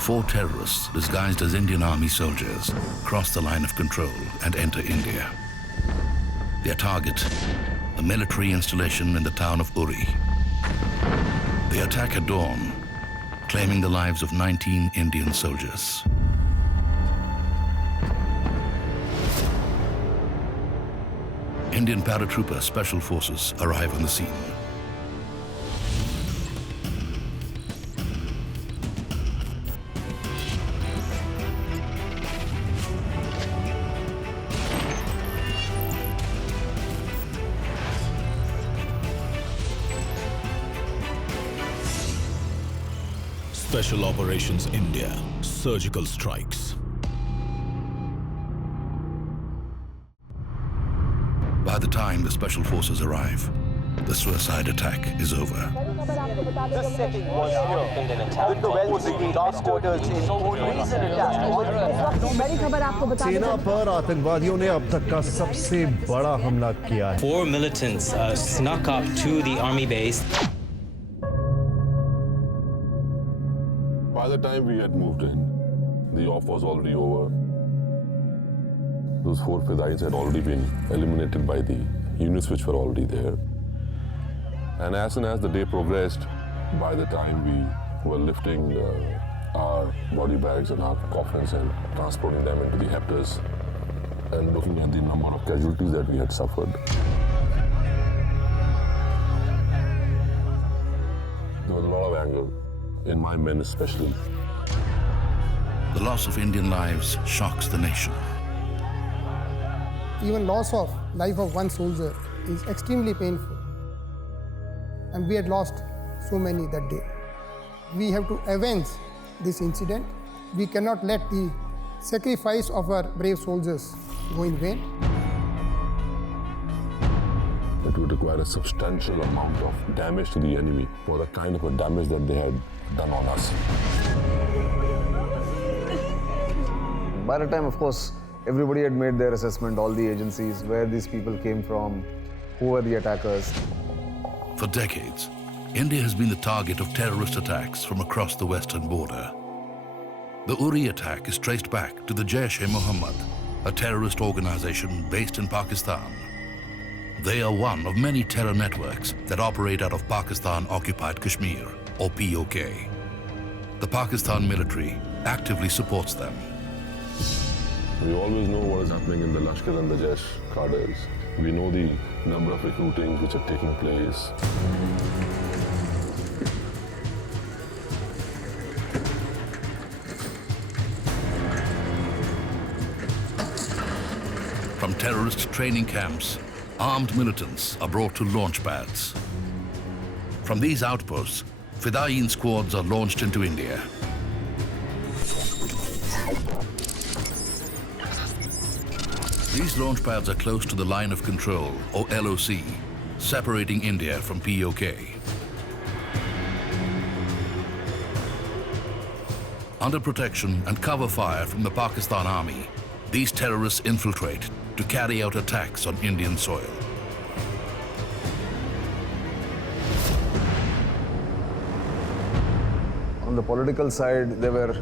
4 terrorists disguised as Indian Army soldiers cross the line of control and enter India. Their target, a military installation in the town of Uri. They attack at dawn, claiming the lives of 19 Indian soldiers. Indian paratrooper special forces arrive on the scene. Special Operations India, surgical strikes. By the time the special forces arrive, the suicide attack is over. This setting was with the well-being last quarters in recent attacks. सेना पर आतंकवादियों ने अब तक का सबसे बड़ा हमला किया है. 4 militants snuck up to the army base. By the time we had moved in, the off was already over. Those 4 Fidais had already been eliminated by the units which were already there. And as soon as the day progressed, by the time we were lifting our body bags and our coffins and transporting them into the hectors and looking at the number of casualties that we had suffered, there was a lot of anger, in my men especially. The loss of Indian lives shocks the nation. Even loss of life of one soldier is extremely painful. And we had lost so many that day. We have to avenge this incident. We cannot let the sacrifice of our brave soldiers go in vain. It would require a substantial amount of damage to the enemy for the kind of a damage that they had done on us. By the time, of course, everybody had made their assessment, all the agencies, where these people came from, who were the attackers. For decades, India has been the target of terrorist attacks from across the western border. The Uri attack is traced back to the Jaish-e-Mohammed, a terrorist organization based in Pakistan. They are one of many terror networks that operate out of Pakistan-occupied Kashmir, or POK. The Pakistan military actively supports them. We always know what is happening in the Lashkar and the Jaish cadres. We know the number of recruitings which are taking place. From terrorist training camps, armed militants are brought to launch pads. From these outposts, Fidaiin squads are launched into India. These launch pads are close to the line of control, or LOC, separating India from POK. Under protection and cover fire from the Pakistan army, these terrorists infiltrate to carry out attacks on Indian soil. On the political side, there were,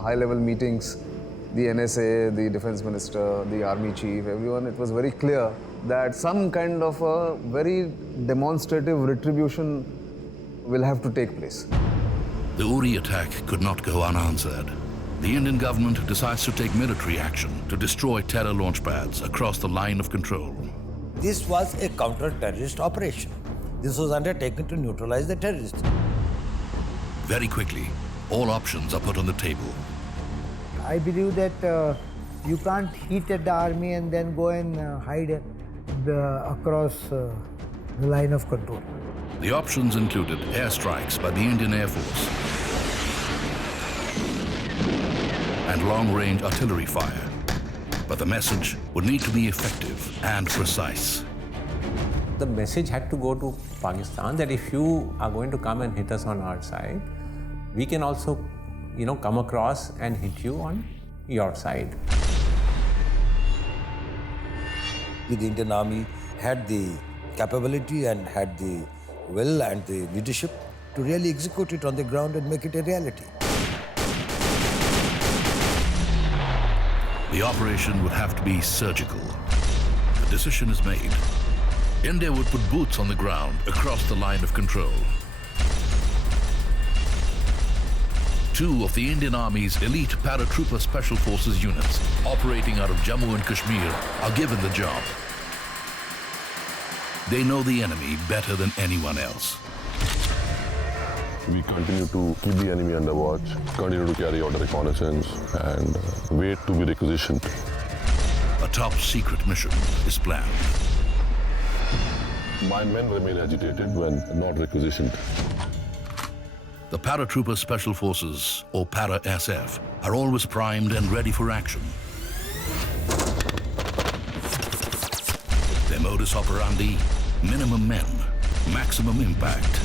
high-level meetings. The NSA, the defense minister, the army chief, everyone, it was very clear that some kind of a very demonstrative retribution will have to take place. The Uri attack could not go unanswered. The Indian government decides to take military action to destroy terror launch pads across the line of control. This was a counter-terrorist operation. This was undertaken to neutralize the terrorists. Very quickly, all options are put on the table. I believe that you can't hit at the army and then go and hide across the line of control. The options included airstrikes by the Indian Air Force and long-range artillery fire. But the message would need to be effective and precise. The message had to go to Pakistan that if you are going to come and hit us on our side, we can also come across and hit you on your side. The Indian Army had the capability and had the will and the leadership to really execute it on the ground and make it a reality. The operation would have to be surgical. The decision is made. India would put boots on the ground across the line of control. Two of the Indian Army's elite paratrooper special forces units operating out of Jammu and Kashmir are given the job. They know the enemy better than anyone else. We continue to keep the enemy under watch, continue to carry out a reconnaissance and wait to be requisitioned. A top secret mission is planned. My men remain agitated when not requisitioned. The paratrooper special forces, or para-SF, are always primed and ready for action. Their modus operandi, minimum men, maximum impact.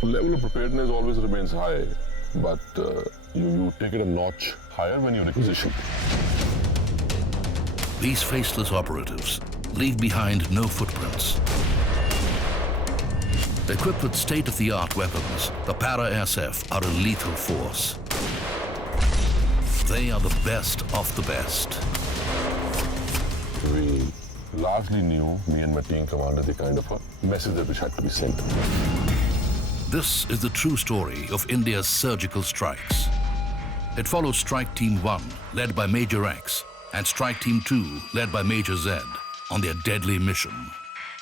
The level of preparedness always remains high, but you take it a notch higher when you're requisitioned. These faceless operatives leave behind no footprints. Equipped with state-of-the-art weapons, the para-SF are a lethal force. They are the best of the best. We largely knew, me and my team commander, the kind of a message that which had to be sent. This is the true story of India's surgical strikes. It follows Strike Team 1, led by Major X, and Strike Team 2, led by Major Z, on their deadly mission.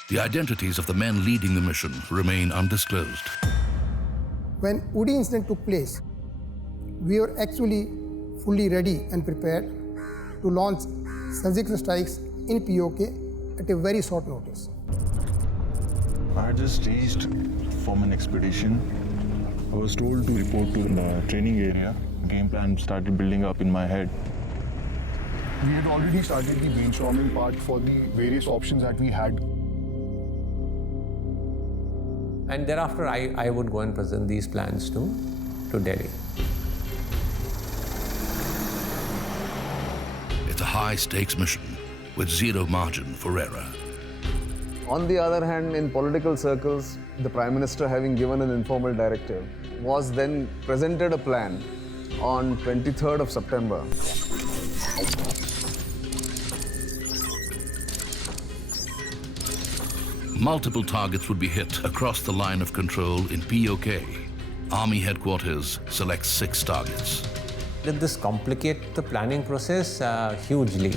The identities of the men leading the mission remain undisclosed. When Uri incident took place, we were actually fully ready and prepared to launch surgical strikes in POK at a very short notice. I had just reached from an expedition. I was told to report to the training area. Game plan started building up in my head. We had already started the brainstorming part for the various options that we had. And thereafter, I would go and present these plans to Delhi. It's a high-stakes mission with zero margin for error. On the other hand, in political circles, the Prime Minister, having given an informal directive, was then presented a plan on 23rd of September. Multiple targets would be hit across the line of control in POK. Army headquarters selects 6 targets. Did this complicate the planning process? Hugely.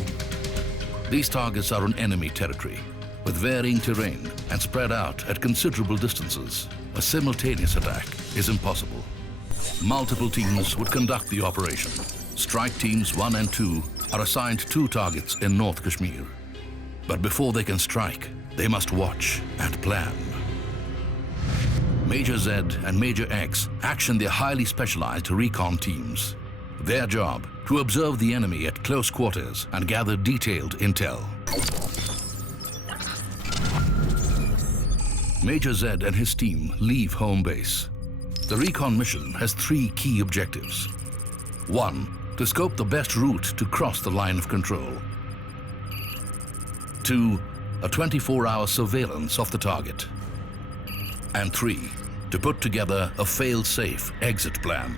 These targets are on enemy territory, with varying terrain and spread out at considerable distances. A simultaneous attack is impossible. Multiple teams would conduct the operation. Strike Teams 1 and 2 are assigned 2 targets in North Kashmir. But before they can strike, they must watch and plan. Major Z and Major X action their highly specialized recon teams. Their job, to observe the enemy at close quarters and gather detailed intel. Major Z and his team leave home base. The recon mission has 3 key objectives. 1, to scope the best route to cross the line of control. 2, a 24-hour surveillance of the target. And 3, to put together a fail-safe exit plan.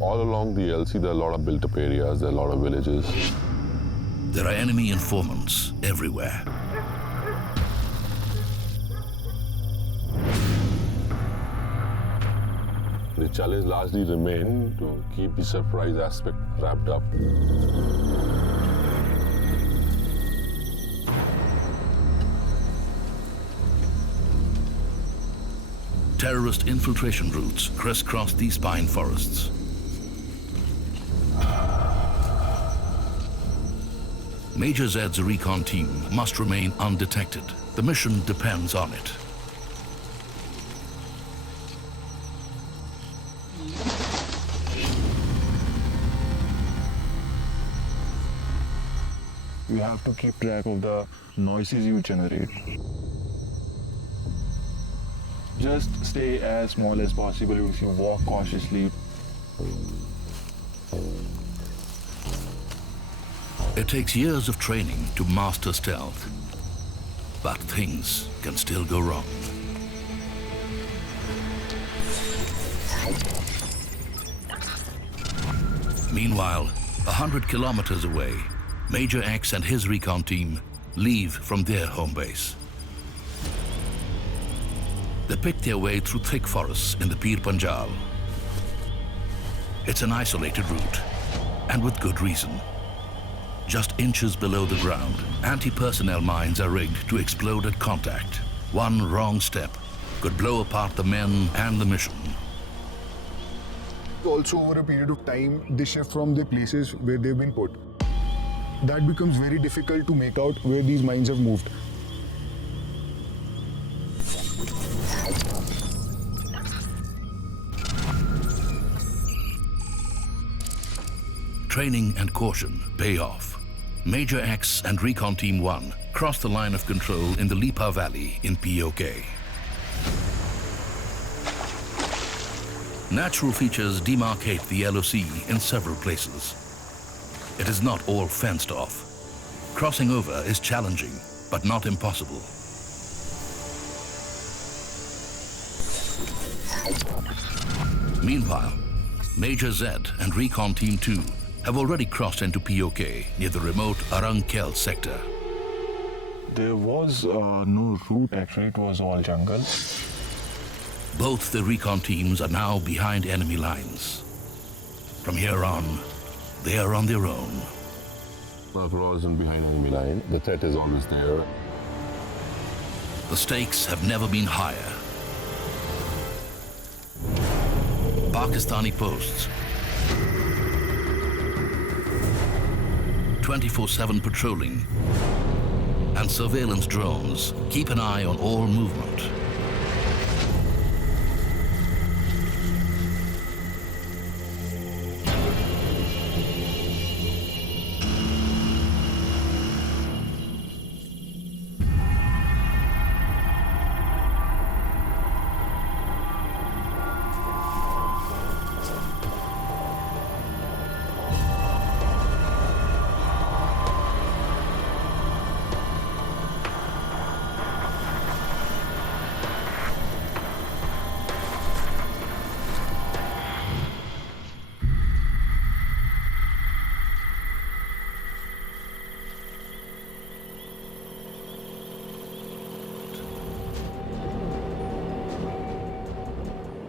All along the LC, there are a lot of built-up areas, there are a lot of villages. There are enemy informants everywhere. The challenge largely remained to keep the surprise aspect wrapped up. Terrorist infiltration routes crisscross these pine forests. Major Z's recon team must remain undetected. The mission depends on it. You have to keep track of the noises you generate. Just stay as small as possible. If you walk cautiously. It takes years of training to master stealth, but things can still go wrong. Meanwhile, 100 kilometers away, Major X and his recon team leave from their home base. They pick their way through thick forests in the Pir Panjal. It's an isolated route, and with good reason. Just inches below the ground, anti-personnel mines are rigged to explode at contact. One wrong step could blow apart the men and the mission. Also, over a period of time, they shift from the places where they've been put. That becomes very difficult to make out where these mines have moved. Training and caution pay off. Major X and Recon Team 1 cross the line of control in the Lipa Valley in POK. Natural features demarcate the LOC in several places. It is not all fenced off. Crossing over is challenging, but not impossible. Meanwhile, Major Z and Recon Team 2 have already crossed into POK near the remote Arang Kel sector. There was no route actually, it was all jungle. Both the recon teams are now behind enemy lines. From here on, they are on their own. After all isn't behind enemy line, the threat is always there. The stakes have never been higher. Pakistani posts, 24/7 patrolling, and surveillance drones keep an eye on all movement.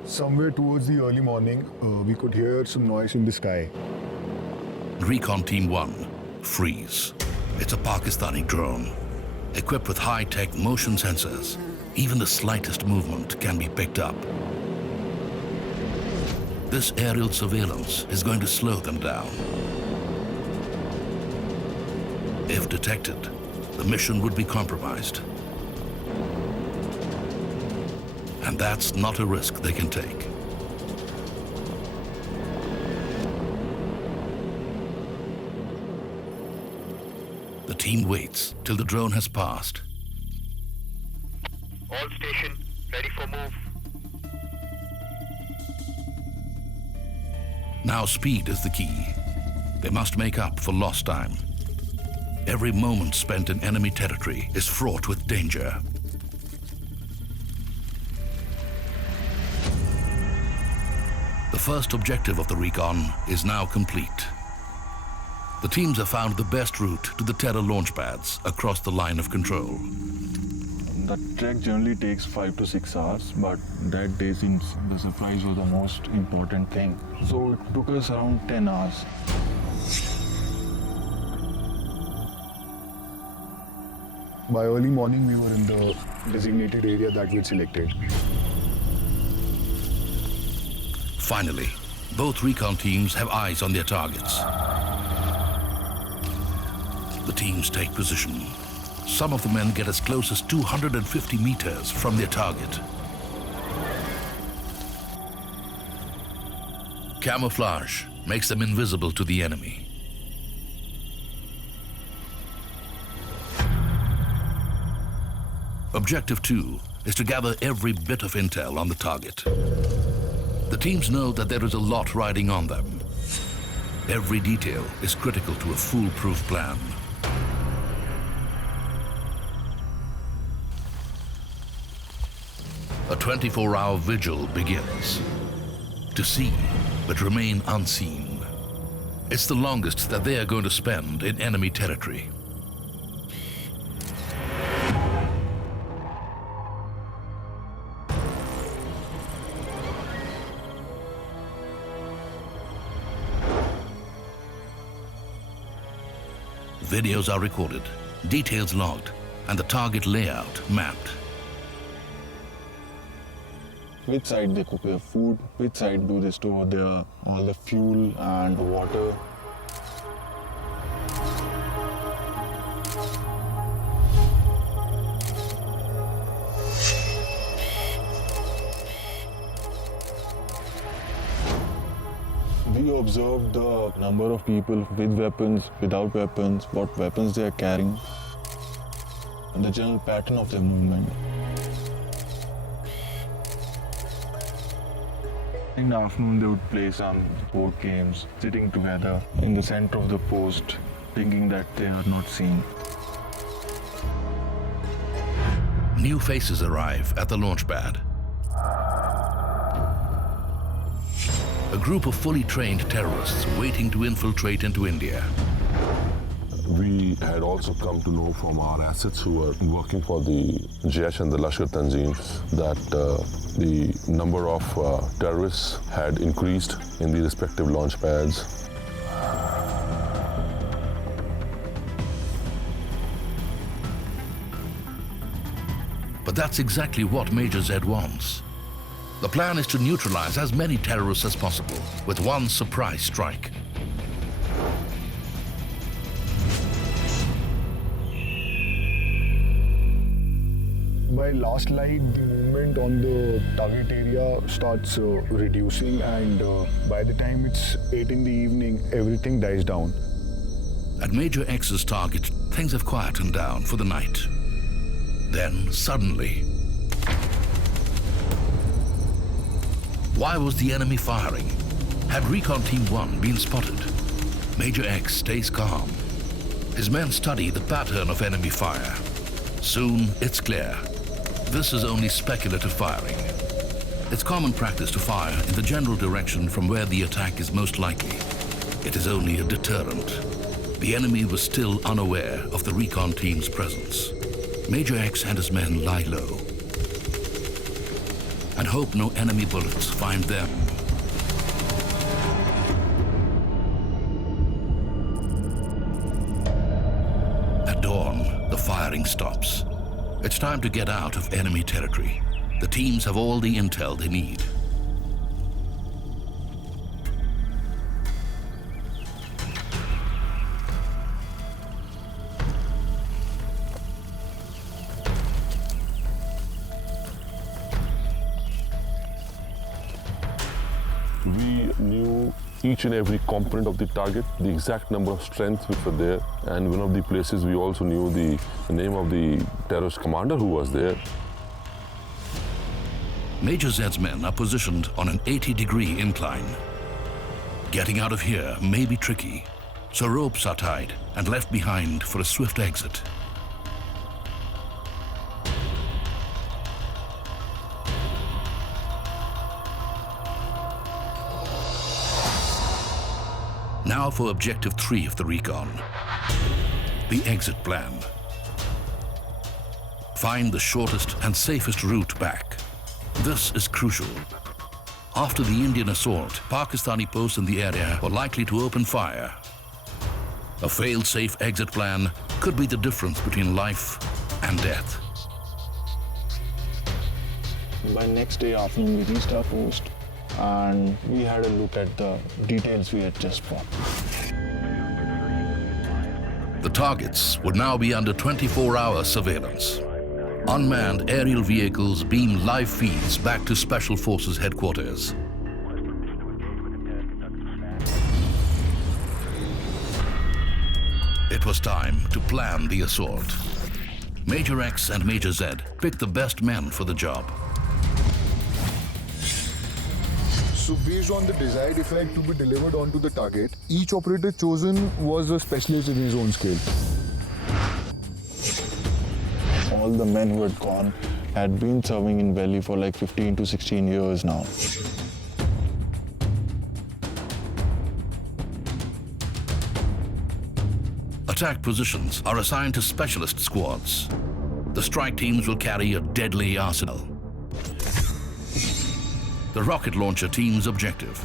Somewhere towards the early morning, we could hear some noise in the sky. Recon Team 1, freeze. It's a Pakistani drone, equipped with high-tech motion sensors. Even the slightest movement can be picked up. This aerial surveillance is going to slow them down. If detected, the mission would be compromised. And that's not a risk they can take. The team waits till the drone has passed. All station, ready for move. Now speed is the key. They must make up for lost time. Every moment spent in enemy territory is fraught with danger. The first objective of the recon is now complete. The teams have found the best route to the terror launch pads across the line of control. The trek generally takes 5 to 6 hours, but that day seems the surprise was the most important thing. So it took us around 10 hours. By early morning, we were in the designated area that we had selected. Finally, both recon teams have eyes on their targets. The teams take position. Some of the men get as close as 250 meters from their target. Camouflage makes them invisible to the enemy. Objective 2 is to gather every bit of intel on the target. The teams know that there is a lot riding on them. Every detail is critical to a foolproof plan. A 24-hour vigil begins. To see, but remain unseen. It's the longest that they are going to spend in enemy territory. Videos are recorded, details logged, and the target layout mapped. Which side they cook their food, which side do they store their all the fuel and water. We observed the number of people with weapons, without weapons, what weapons they are carrying, and the general pattern of their movement. In the afternoon, they would play some board games, sitting together in the center of the post, thinking that they are not seen. New faces arrive at the launch pad. A group of fully trained terrorists waiting to infiltrate into India. We had also come to know from our assets who were working for the Jaish and the Lashkar Tanzeems that the number of terrorists had increased in the respective launch pads. But that's exactly what Major Z wants. The plan is to neutralize as many terrorists as possible with one surprise strike. By last light, the movement on the target area starts reducing, and by the time it's 8 in the evening, everything dies down. At Major X's target, things have quietened down for the night. Then, suddenly... Why was the enemy firing? Had Recon Team 1 been spotted? Major X stays calm. His men study the pattern of enemy fire. Soon, it's clear. This is only speculative firing. It's common practice to fire in the general direction from where the attack is most likely. It is only a deterrent. The enemy was still unaware of the Recon Team's presence. Major X and his men lie low and hope no enemy bullets find them. At dawn, the firing stops. It's time to get out of enemy territory. The teams have all the intel they need. We knew each and every component of the target, the exact number of strengths which were there, and one of the places we also knew the name of the terrorist commander who was there. Major Z's men are positioned on an 80-degree incline. Getting out of here may be tricky, so ropes are tied and left behind for a swift exit. Now for Objective 3 of the Recon, the exit plan. Find the shortest and safest route back. This is crucial. After the Indian assault, Pakistani posts in the area were likely to open fire. A fail-safe exit plan could be the difference between life and death. By next day afternoon, we reached our post and we had a look at the details we had just spotted. The targets would now be under 24-hour surveillance. Unmanned aerial vehicles beam live feeds back to Special Forces headquarters. It was time to plan the assault. Major X and Major Z picked the best men for the job. So based on the desired effect to be delivered onto the target, each operator chosen was a specialist in his own skill. All the men who had gone had been serving in Delhi for like 15 to 16 years now. Attack positions are assigned to specialist squads. The strike teams will carry a deadly arsenal. The rocket launcher team's objective: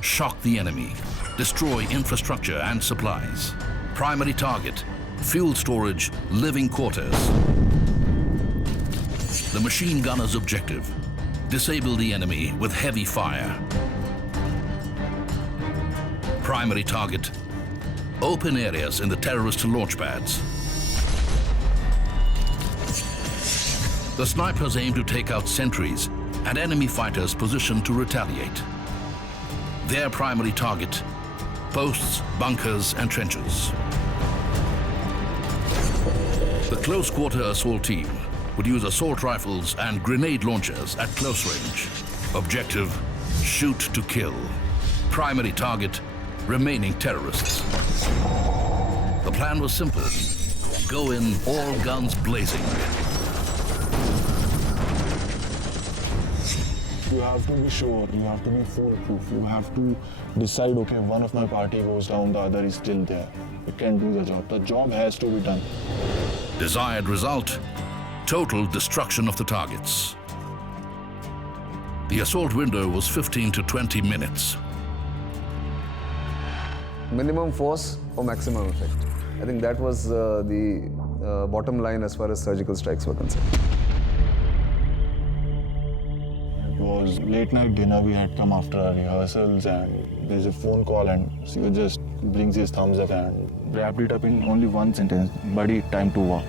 shock the enemy, destroy infrastructure and supplies. Primary target: fuel storage, living quarters. The machine gunner's objective: disable the enemy with heavy fire. Primary target: open areas in the terrorist launch pads. The snipers aim to take out sentries and enemy fighters positioned to retaliate. Their primary target: posts, bunkers, and trenches. The close quarter assault team would use assault rifles and grenade launchers at close range. Objective: shoot to kill. Primary target: remaining terrorists. The plan was simple: go in all guns blazing. You have to be sure, you have to be foolproof, you have to decide, okay, one of my party goes down, the other is still there. You can do the job. The job has to be done. Desired result: total destruction of the targets. The assault window was 15 to 20 minutes. Minimum force or maximum effect. I think that was the bottom line as far as surgical strikes were concerned. It was late night dinner, we had come after our rehearsals, and there's a phone call and Siva just brings his thumbs up and wrapped it up in only one sentence: buddy, time to walk.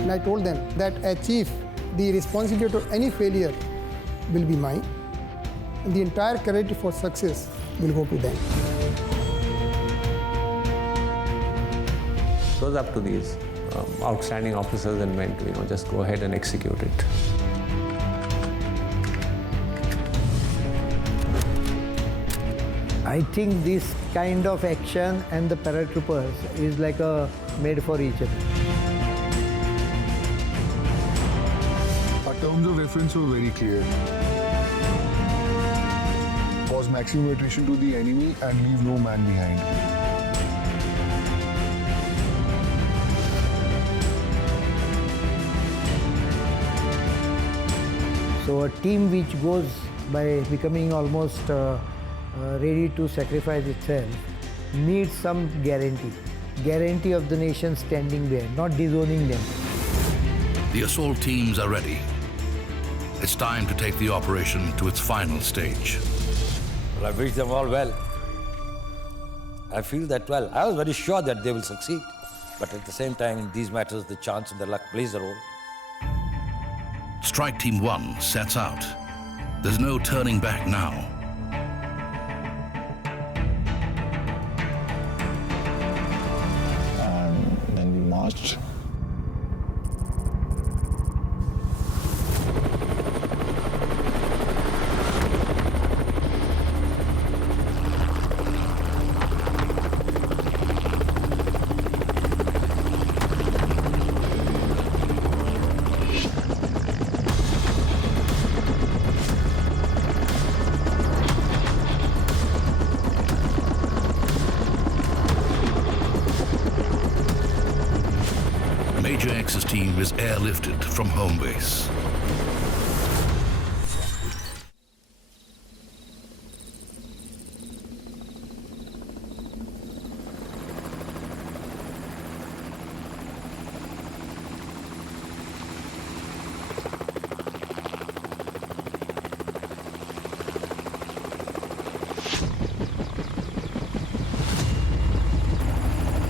And I told them that as chief, the responsibility of any failure will be mine, and the entire credit for success will go to them. It was up to these outstanding officers and men to just go ahead and execute it. I think this kind of action and the paratroopers is like a made for each other. Our terms of reference were very clear. Cause maximum attrition to the enemy and leave no man behind. So a team which goes by becoming almost ready to sacrifice itself needs some guarantee of the nation standing there, not disowning them. The assault teams are ready. It's time to take the operation to its final stage. Well, I wish them all well. I feel that well. I was very sure that they will succeed. But at the same time, in these matters, the chance and the luck plays a role. Strike Team 1 sets out. There's no turning back now. And then we marched. Major X's team is airlifted from home base.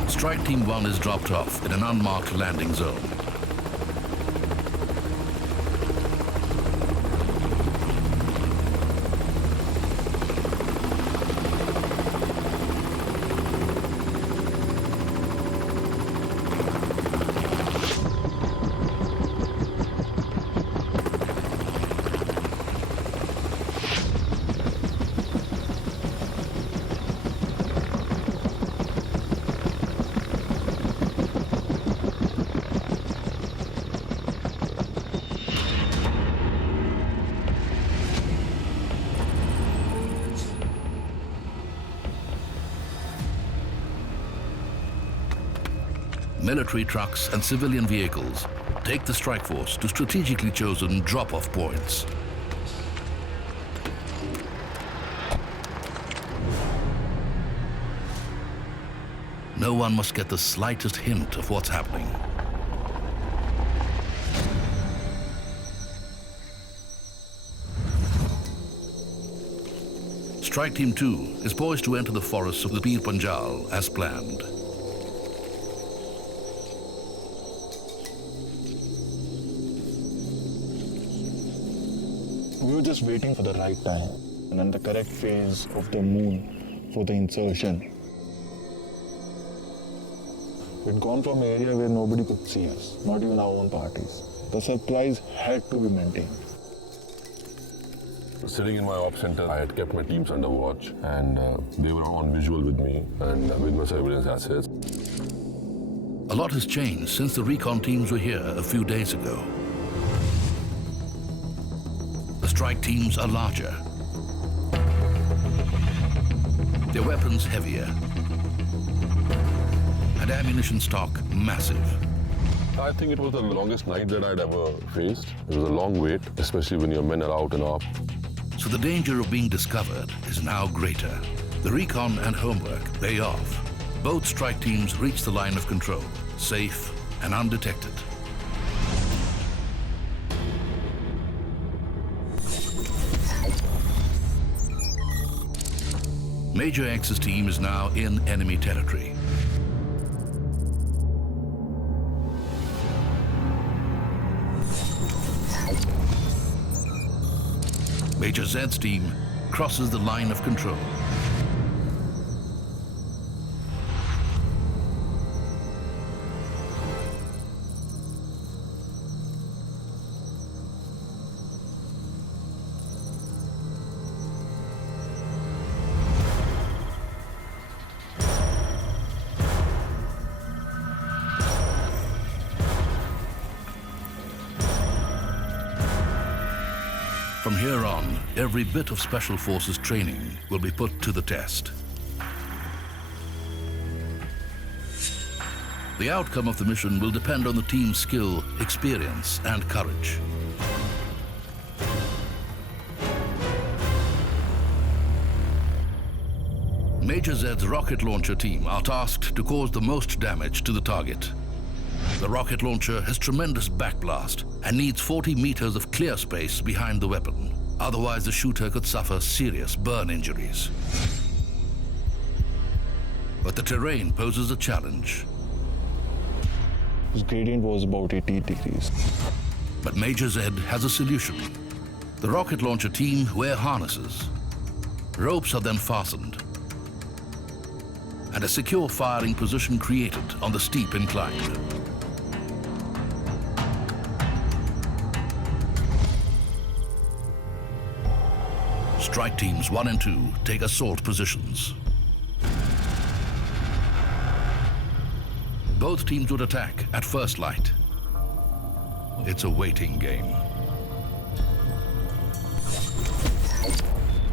Strike Team 1 is dropped off in an unmarked landing zone. military trucks and civilian vehicles take the strike force to strategically chosen drop-off points. No one must get the slightest hint of what's happening. Strike Team 2 is poised to enter the forests of the Pir Panjal as planned. We were just waiting for the right time and then the correct phase of the moon for the insertion. We'd gone from an area where nobody could see us, not even our own parties. The surprise had to be maintained. Sitting in my ops center, I had kept my teams under watch, and they were on visual with me and with my surveillance assets. A lot has changed since the recon teams were here a few days ago. The strike teams are larger, their weapons heavier, and ammunition stock massive. I think it was the longest night that I'd ever faced. It was a long wait, especially when your men are out and up. So the danger of being discovered is now greater. The recon and homework pay off. Both strike teams reach the line of control, safe and undetected. Major X's team is now in enemy territory. Major Z's team crosses the line of control. From here on, every bit of Special Forces training will be put to the test. The outcome of the mission will depend on the team's skill, experience, and courage. Major Z's rocket launcher team are tasked to cause the most damage to the target. The rocket launcher has tremendous backblast and needs 40 meters of clear space behind the weapon. Otherwise, the shooter could suffer serious burn injuries. But the terrain poses a challenge. This gradient was about 80 degrees. But Major Z has a solution. The rocket launcher team wear harnesses. Ropes are then fastened, and a secure firing position created on the steep incline. Strike teams 1 and 2 take assault positions. Both teams would attack at first light. It's a waiting game.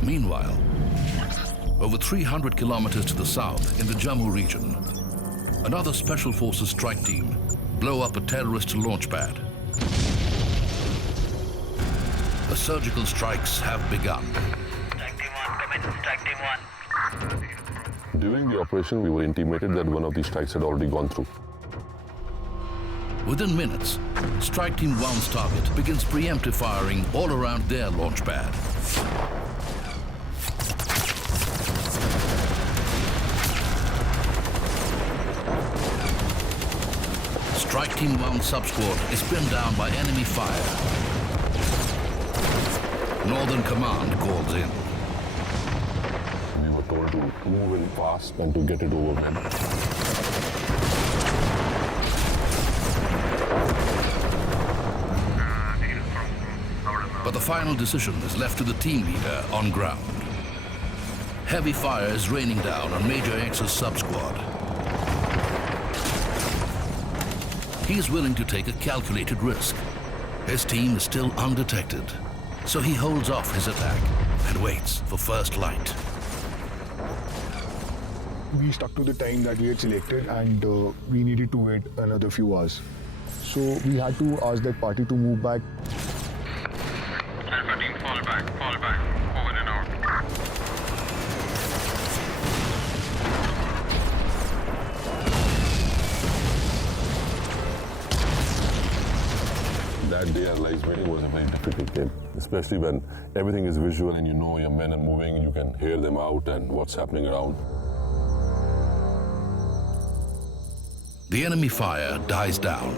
Meanwhile, over 300 kilometers to the south in the Jammu region, another Special Forces strike team blow up a terrorist launch pad. The surgical strikes have begun. Strike Team 1, come in. Strike Team 1. During the operation, we were intimated that one of these strikes had already gone through. Within minutes, Strike Team 1's target begins preemptive firing all around their launch pad. Strike Team 1 sub-squad is pinned down by enemy fire. Northern Command calls in. We were told to move in fast and to get it over with. But the final decision is left to the team leader on ground. Heavy fire is raining down on Major X's sub-squad. He's willing to take a calculated risk. His team is still undetected, so he holds off his attack and waits for first light. we stuck to the time that we had selected, and we needed to wait another few hours. So we had to ask that party to move back. Alpha team, fall back, over and out. That day, our lives meeting was a very difficult game, especially when everything is visual and you know your men are moving and you can hear them out and what's happening around. The enemy fire dies down.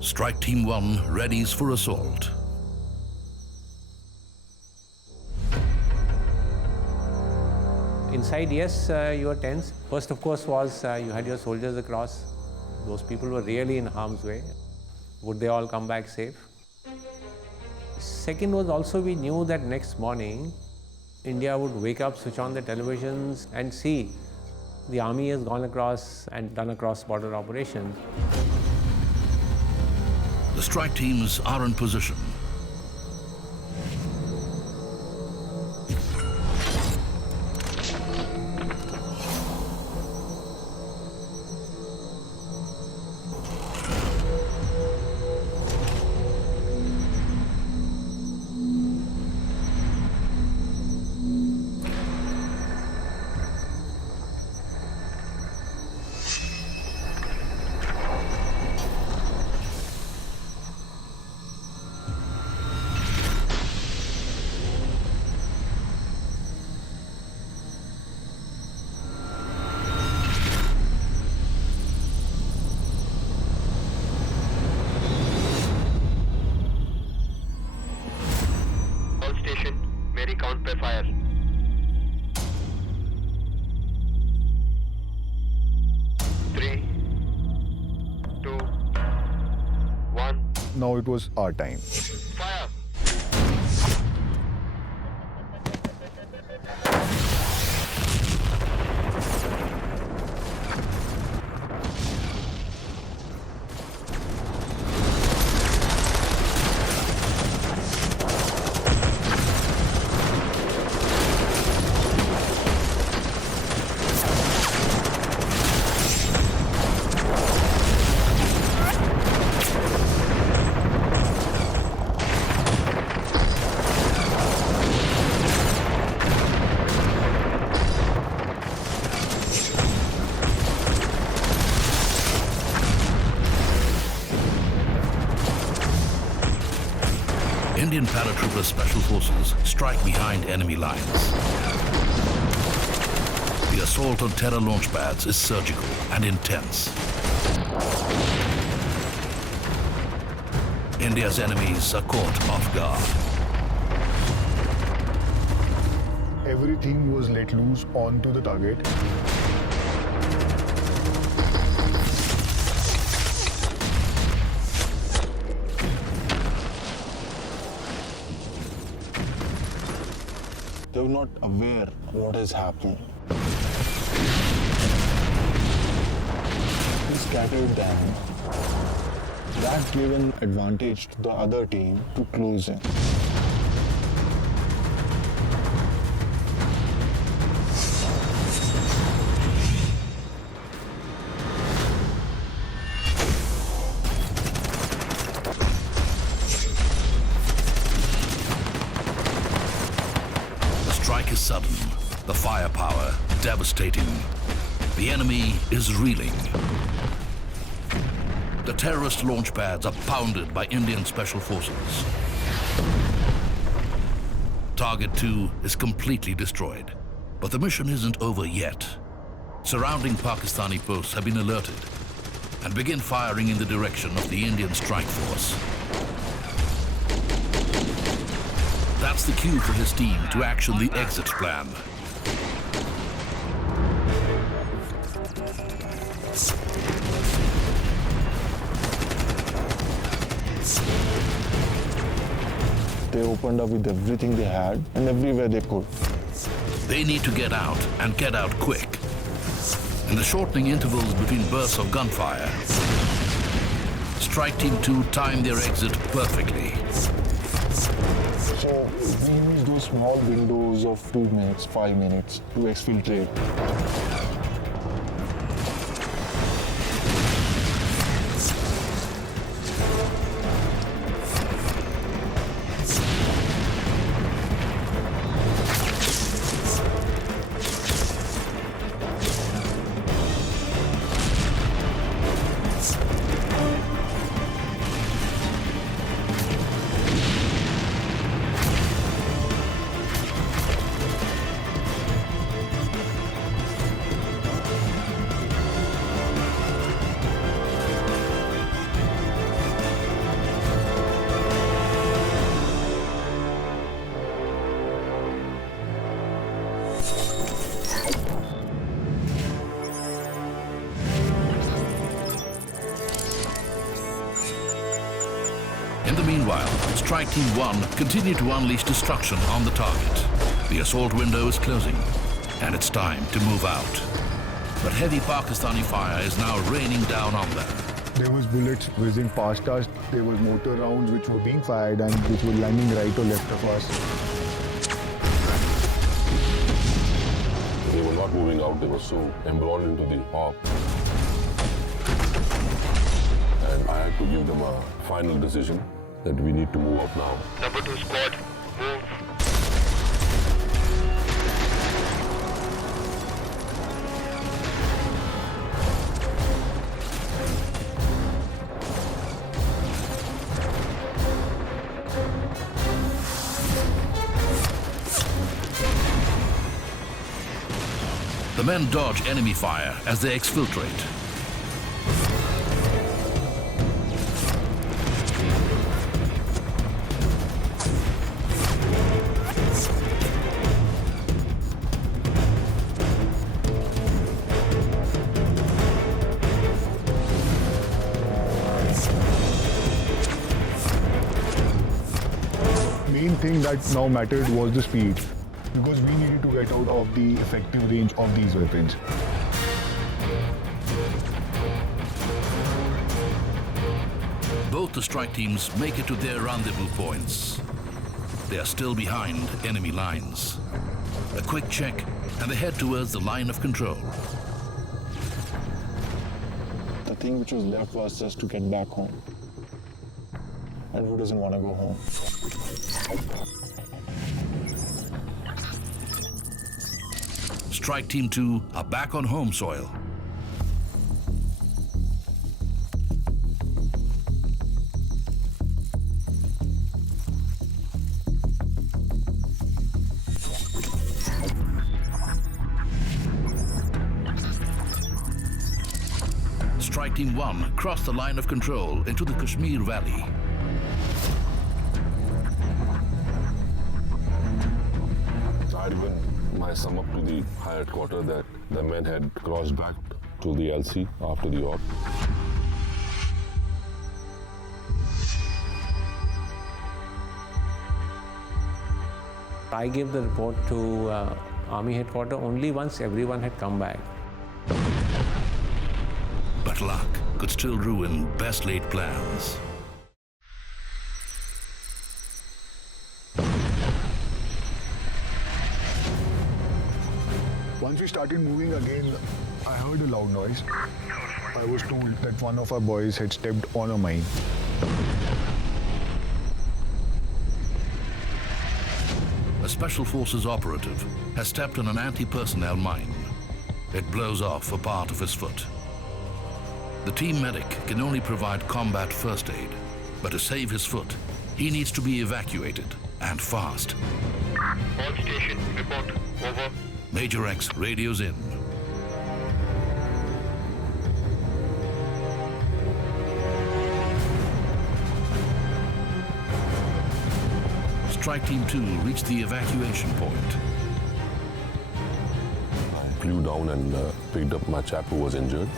Strike Team 1 readies for assault. Inside, yes, you were tense. First, of course, was you had your soldiers across. Those people were really in harm's way. Would they all come back safe? Second was also we knew that next morning, India would wake up, switch on the televisions and see the army has gone across and done a cross-border operation. The strike teams are in position. May recount by fire. 3, 2, 1. Now it was our time. Fire! Indian paratrooper special forces strike behind enemy lines. The assault on terror launch pads is surgical and intense. India's enemies are caught off guard. Everything was let loose onto the target. They were not aware what has happened. We scattered them. That gave an advantage to the other team to close in. The strike is sudden, the firepower devastating. The enemy is reeling. The terrorist launch pads are pounded by Indian special forces. Target 2 is completely destroyed, but the mission isn't over yet. Surrounding Pakistani posts have been alerted and begin firing in the direction of the Indian strike force. That's the cue for his team to action the exit plan. They opened up with everything they had and everywhere they could. They need to get out and get out quick. In the shortening intervals between bursts of gunfire, Strike Team 2 timed their exit perfectly. So we used those small windows of 2 minutes, 5 minutes to exfiltrate. Meanwhile, Strike Team 1 continue to unleash destruction on the target. The assault window is closing, and it's time to move out. But heavy Pakistani fire is now raining down on them. There was bullets whizzing past us. There was mortar rounds which were being fired and which were landing right or left of us. They were not moving out. They were so embroiled into the hop. And I had to give them a final decision that we need to move out now. Number 2 squad, move. The men dodge enemy fire as they exfiltrate. Main thing that now mattered was the speed, because we needed to get out of the effective range of these weapons. Both the strike teams make it to their rendezvous points. They are still behind enemy lines. A quick check, and they head towards the line of control. The thing which was left was just to get back home. And who doesn't want to go home? Strike Team 2 are back on home soil. Strike Team 1 crossed the line of control into the Kashmir Valley. I given my sum up to the high headquarters that the men had crossed back to the LC after the op. I gave the report to Army headquarters only once everyone had come back. But luck could still ruin best laid plans. Once we started moving again, I heard a loud noise. I was told that one of our boys had stepped on a mine. A Special Forces operative has stepped on an anti-personnel mine. It blows off a part of his foot. The team medic can only provide combat first aid, but to save his foot, he needs to be evacuated, and fast. All station, report, over. Major X radios in. Strike Team 2 reached the evacuation point. I flew down and picked up my chap who was injured.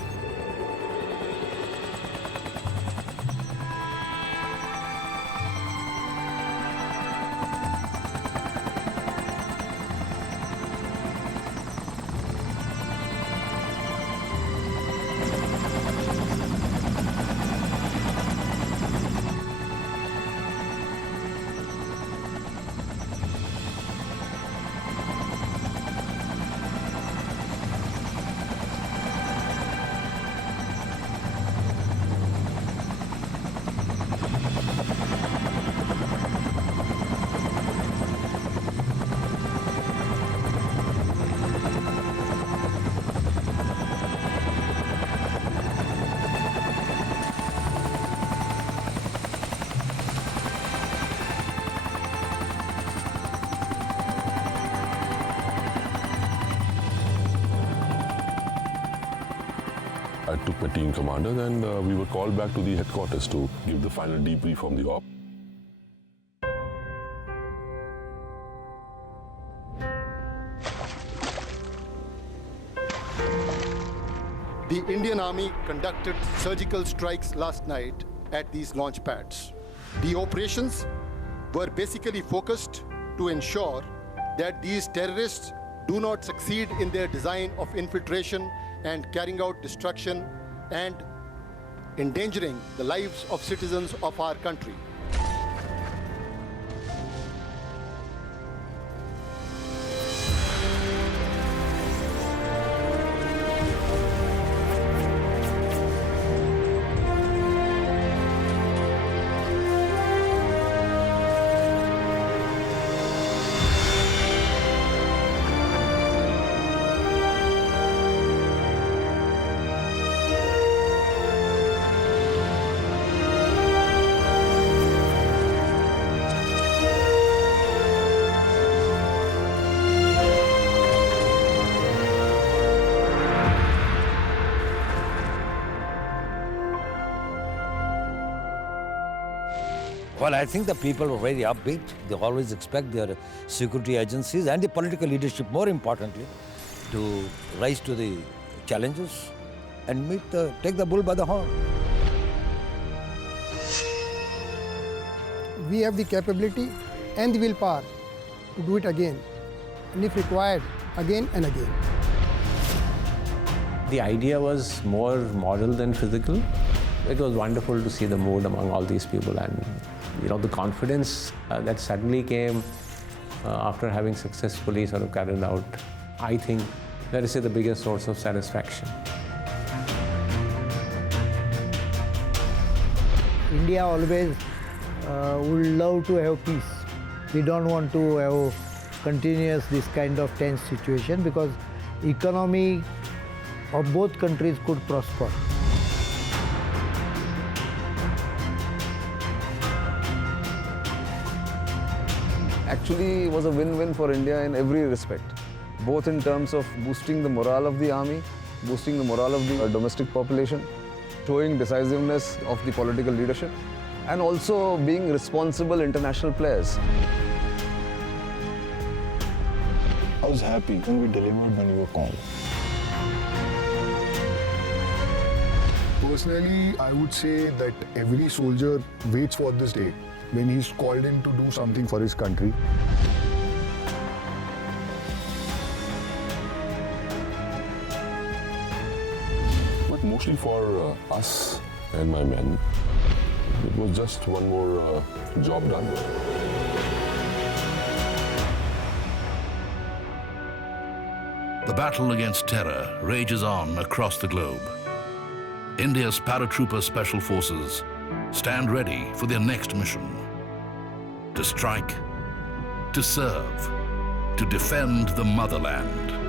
I took my team commanders and we were called back to the headquarters to give the final debrief from the op. The Indian Army conducted surgical strikes last night at these launch pads. The operations were basically focused to ensure that these terrorists do not succeed in their design of infiltration and carrying out destruction and endangering the lives of citizens of our country. Well, I think the people were very upbeat. They always expect their security agencies and the political leadership, more importantly, to rise to the challenges and take the bull by the horn. We have the capability and the willpower to do it again, and if required, again and again. The idea was more moral than physical. It was wonderful to see the mood among all these people, and the confidence that suddenly came after having successfully sort of carried out, I think, let us say, the biggest source of satisfaction. India always would love to have peace. We don't want to have continuous this kind of tense situation, because economy of both countries could prosper. Actually, it was a win-win for India in every respect, both in terms of boosting the morale of the army, boosting the morale of the domestic population, showing decisiveness of the political leadership, and also being responsible international players. I was happy when we delivered when we were called. Personally, I would say that every soldier waits for this day when he's called in to do something for his country. But mostly for us and my men, it was just one more job done. The battle against terror rages on across the globe. India's paratrooper special forces stand ready for their next mission: to strike, to serve, to defend the motherland.